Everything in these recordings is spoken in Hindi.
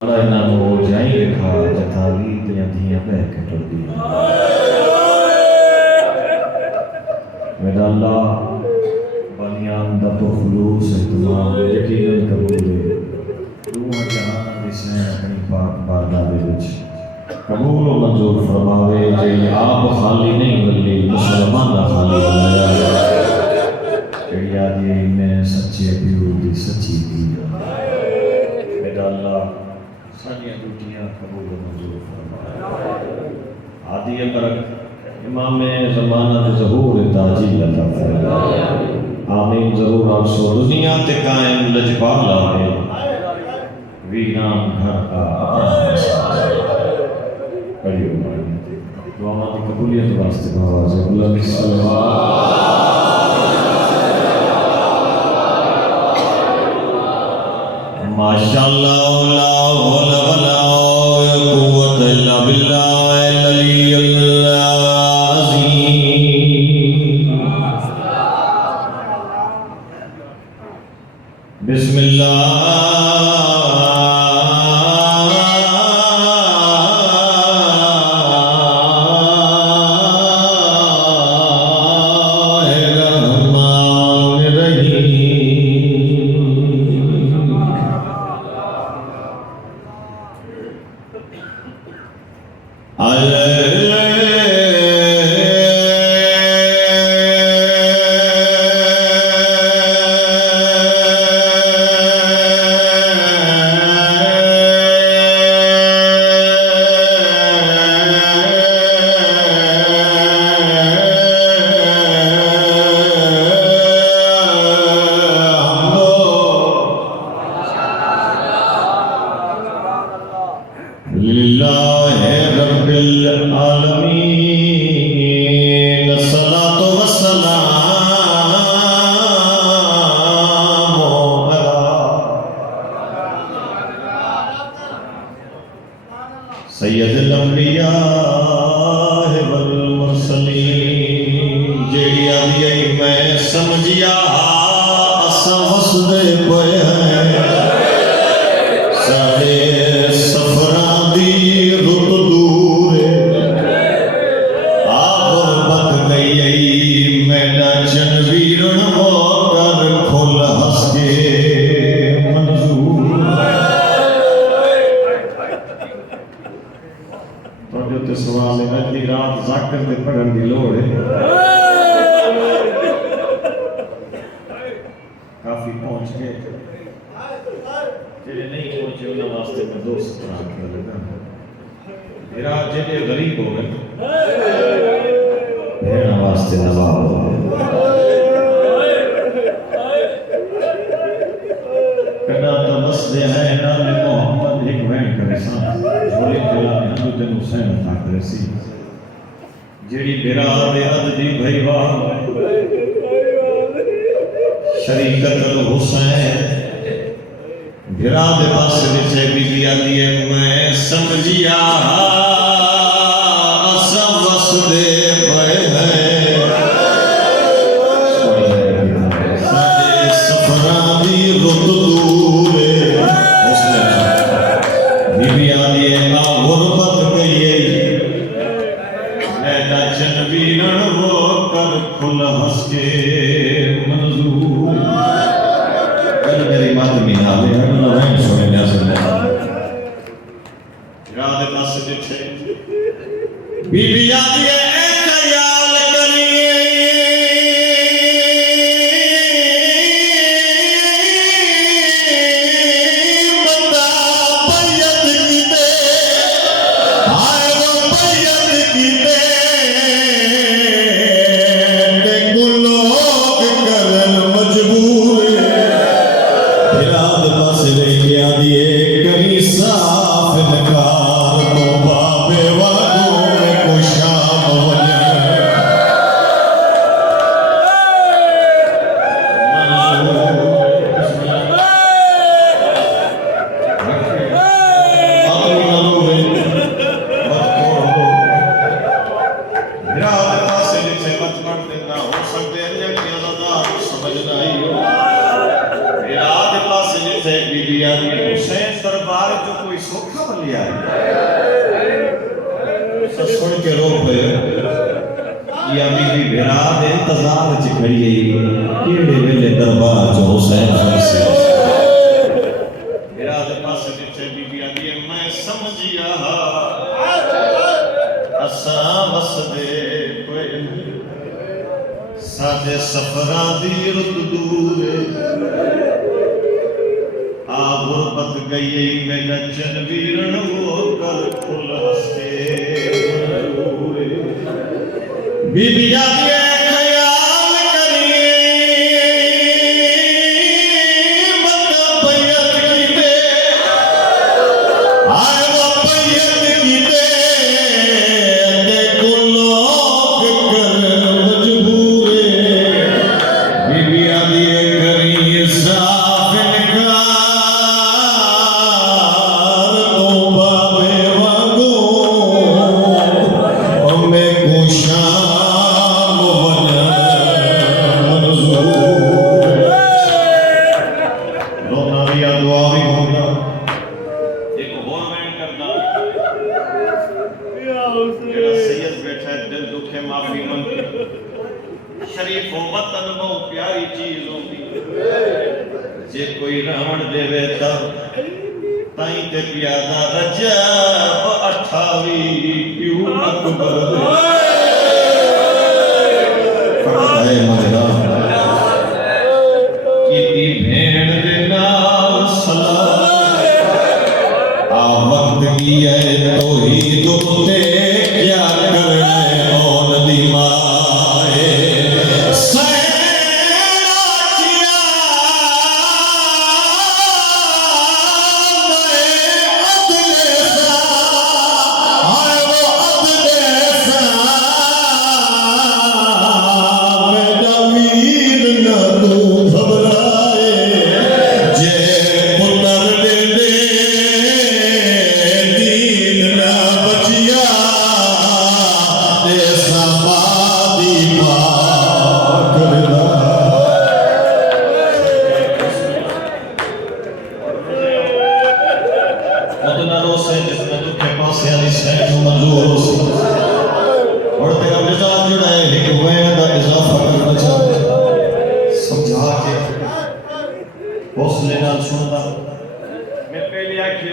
इन्हों हो जाई लिखा जथाली धियां बह के टुरदी मेरा अल्लाह बनियान दा खुलूस इत्माम यकीनन कबूल है रूह जहान जिसने अपनी पाक बारगाह दे विच कबूल और मंजूर फरमावे जे आप खाली नहीं बल्कि मुसलमान दा खाली बनाया जेड़ी आदि मैं सच्चे प्यूर दी सच्ची दी मेरा अल्लाह सारियां ड्यूटियां कबूल और मंजूर फरमावे आदि बरकत इमाम ज़माना दे ज़हूर ताजील अता फरमाए आमीन ज़रूर आप सो दुनिया ते कायम लजपाल आए वीरान घर का करियो दुआ की कबूलियत वास्ते आवाज़ बुलंद सल्लल्लाहु माशाअल्लाह ला हौला वला कुव्वत इल्ला बिल्लाह अल-अलिय्युल अज़ीम बिस्मिल्लाह सैयदुल अंबिया वल मुरसलीन जेड़ी आदि मैं समझिया असा वसदे पे हैं सारे सफरां दी रुत दूर आप बद गई मैना जनवीरन मोकर खुल हंस के तो सवाल है अगली रात जाकर दे पढ़न की लोड़ है काफी पहुंच गए जेडे नहीं पहुंचे उन्हें वास्ते मैं दोस्त बना के लगा मेरा जेडे गरीब हो गए मेरा वास्ते नवाब हो गए कदा तो मसले है नाम मोहम्मद एक वैन करे सा जोली जोला हसन हुसैन ताकरे सी जेड़ी बेरा दे अद दी भईवान शरीकत हुसैन बेरा दे पास विच बीबी आती है मैं समझिया असा वसदे पे है साडे सफरां दी रुत दूर उसने बीबी आती है आ गुरबत गई ऐदा जनवीरन वो कर खुल हंस के मंजूर कर मेरी बात मीना ले अगला वैन सुने ना सुने याद पास जिथे बीबी आती है ख्याल करिए सोखा बलिया सुन के रो पे या बीबी भेरा दे इंतजार च खड़ी केड़े वेले दरबार च हुसैन से भेरा दे पास पीछे बीबी आदी मैं समझिया असा वसदे कोई साडे सफरां दी रुत दूर आ गुरबत गई में नचन वीरण वो कर फुल हंसते बीबी आदी ख्याल करिए मत पैयत की दे आए वो पैयत की दे देखो लोग कर मजबूरे बीबी आदी करिए साफ इनकार तो बाबे वागो हमें कुशा शरीफ वतन बहुत प्यारी चीज होती जे कोई रावण देवे ताई ते प्यादा रजब 28 क्यों अकबर दे फटाए मगरा कीती भेण दे नाल सलाम आ वक्त की है तौहीद ते क्या करना कौन दी माए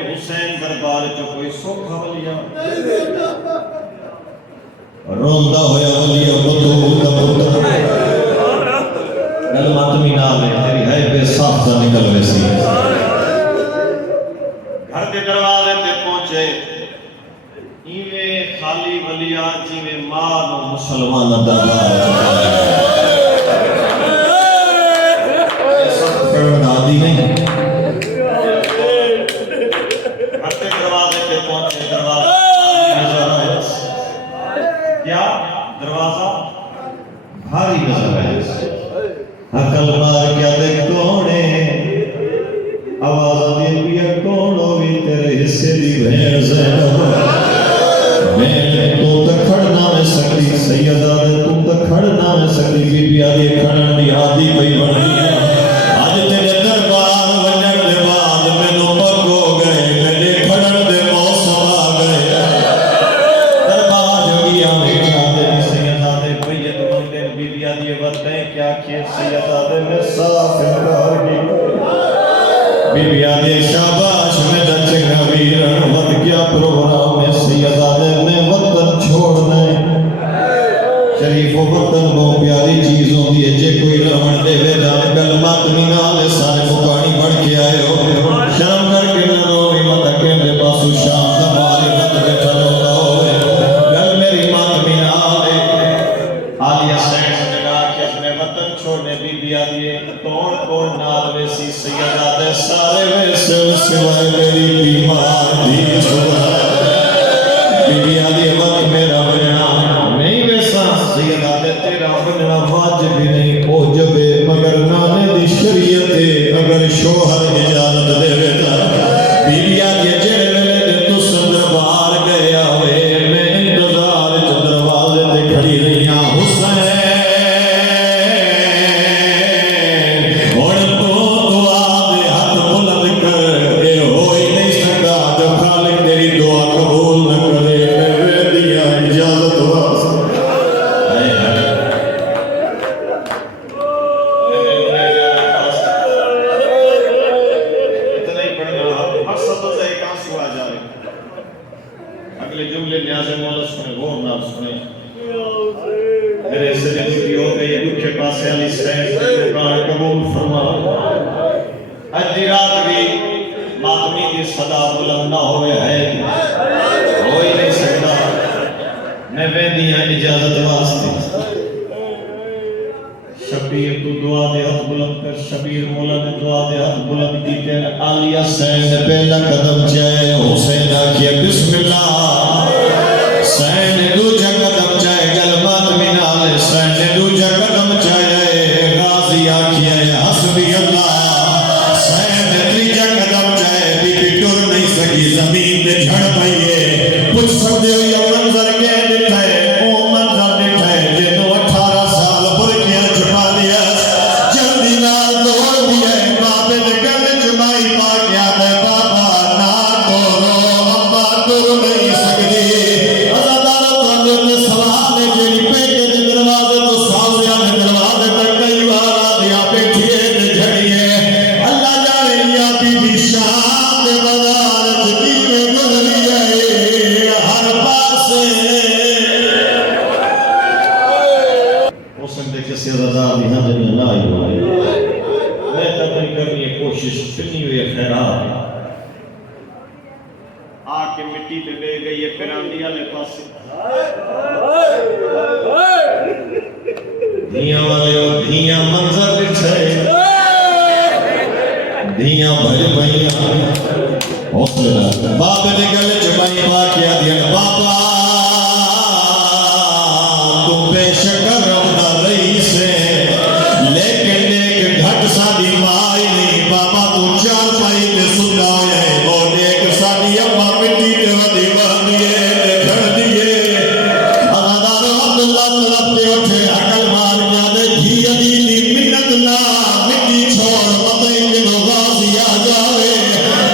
हुसैन दरबार च कोई सोखा वलिया रोंदा होया वलिया बतूल दा पुत्र गल मातमी नाल है तेरी है बेसाफ सा निकल वैसी घर के दरवाजे ते पहुंचे इवे खाली वलिया जिवे मां नो मुसलमान दरबार ऐसा पढ़ना आदि नहीं दरवाजा भारी नजर है अकल मार क्या दे कोने आवाज दी पिया कोनो भी तेरे हिस्से दी भेड़ ज़ैनब मैं तू तो खड़ना में सकती सैयदा तू तो खड़ना में सकती बीबी आदि खड़न दी आदि कोई बन गया आज तेरे दरबार वजन दे बाद मैनू पग हो गए मेरे खड़न दे मौसम आ गए दरबार जोगिया में क्या किए सैयदा ने साफ इनकार की बीबी आदि शाबाश में दचगा वीरण वत क्या प्रोग्राम में सैयदा ने वतन छोड़ना शरीफ वतन बहुत प्यारी चीज होती है जे कोई रावण देवे दान गल मातमी नाल सारे मुकानी बढ़ के आए हो शर्म करके न रो मत कहंदे पासू शाम दा मारे रत के चलोदा होए गल मेरी मातमी नाल आलिया सैन वतन छोड़ने बीबी आदि कौन कौन नाल वैसी सैयदा दे सारे वैसे सिवाय मेरी बीमार दी बीबी आदि वक्त मेरा बनना नहीं वैसा सैयदा दे तेरा बनना वाजिब भी नहीं ओजब मगर नाने दी शरीयत अगर शोहर इजाजत देवे बीबी आदि जेड़े वेले ते तुस दरबार गया होए मैं इंतजार च दरवाजे ते खड़ी रहियां हुसैन और तो दुआ दे हाथ बुलंद कर ए होई नहीं सकदा जो अगले जुमले न्याज़ मौला सुने गौर नाल सुने मेरे से जिंदगी हो गई दुखे पासे वाली सैन से कुरान कबूल फरमा आज दी रात भी मातमी की सदा बुलंद ना होवे है हो ही नहीं सकता मैं वेंदी हां इजाजत वास्ते शबीर तू दुआ दे हाथ बुलंद कर शबीर मौला ने दुआ दे हाथ बुलंद कीते आलिया सैन ने पहला कदम चाहे हुसैन आखिया बिस्मिल्लाह सैन दूजा कदम चाहे गलबात मिनाल सैन दूजा कदम चाहे गाजी आखिया हस्बी अल्लाह सैन तीजा कदम चाहे बीबी टुर नहीं सकी जमीन पे झड़ पई है कुछ सकदे हो ये मंजर के दिखा है ओ मंजर दिखा है जिनो 18 साल बुरकिया छुपा दिया जल्दी नाल दौड़ दिया बाबे ने गल जुमाई पा गया मैं बाबा ना तोरो अम्मा टुर नहीं सकदी आके मिट्टी पे ले गई है पिरांदी वाले पासे धिया वाले धिया मंजर दिखे धिया भज भैया बाबे ने गले चुमाई पा किया दिया बाबा तुम बेशक रमदा रही से लेकिन एक घट साडी माई नहीं बाबा तू चार पाई ते सुना है और एक साडी अम्मा मिट्टी ते वदी बंदिए ते झड़ दिए अदादार अब्दुल्ला तरफ ते उठे अकल मार जाने घी अदी दी मिन्नत ना मिट्टी छोड़ मते के गाजी आ जावे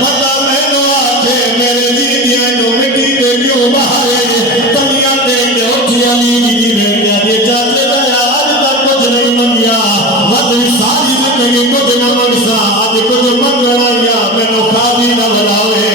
मता मैनो आके मेरे दीदिया नु मिट्टी ते क्यों बहाए तलिया ते उठी अली दी बेटिया दे चाचे दा आज तक कुछ नहीं मंगिया वद सारी जिंदगी कुछ न मंगसा आज कुछ मंगना या मैनो खादी न बुलावे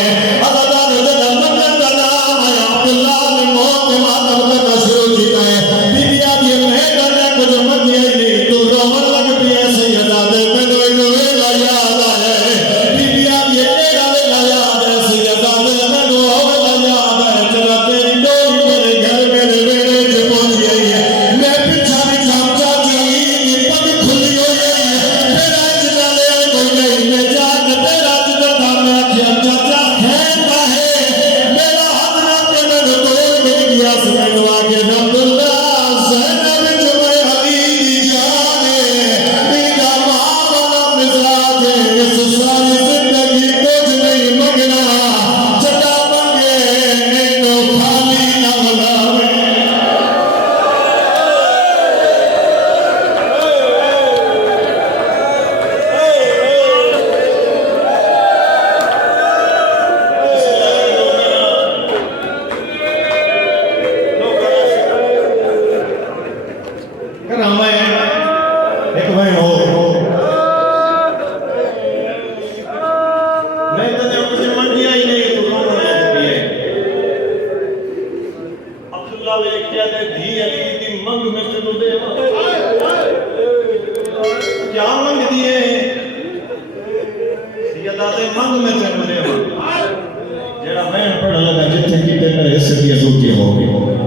अदादार दा मंगन दा नाम है अब्दुल्ला ने मौत के मातम करना शुरू किया है बीबिया दी मेहर ने कुछ मंगिया ही नहीं तू रोवन लग पिया सैयदा दे मैनो इनो वेला याद आए बीबिया दी तेरा वेला याद है सैयदा दे मैनो वेला याद है तेरा तेरी डोरी मेरे घर मेरे बेड़े से पहुंच गई है मैं पीछा भी चाचा चली नी पग खुली हो गई है मेरा चले कोई नहीं मैं जान तेरा जिदा मैं क्या चाचा कहता है मेरा हाथ ना ते मैंने तोड़ मिल गया समझ आगे अब्दुल्ला ज़ैनब जुमै अली दी जाने मेरा मावला मिजाज इस सारी जिंदगी कुछ नहीं मंगना जदा मंगे इनो खाली ना बुलावे एक भाई हो मैं तो कुछ मंडिया ही नहीं तू रोने लग पई है अब्दुल्ला वे क्या दे धी अली दी मंग में चलो दे क्या मंग दिए सैयदा दे मंग में चलो दे जेड़ा मैं पढ़ लगा जिथे कीते मेरे हिस्से दी असूटी हो गई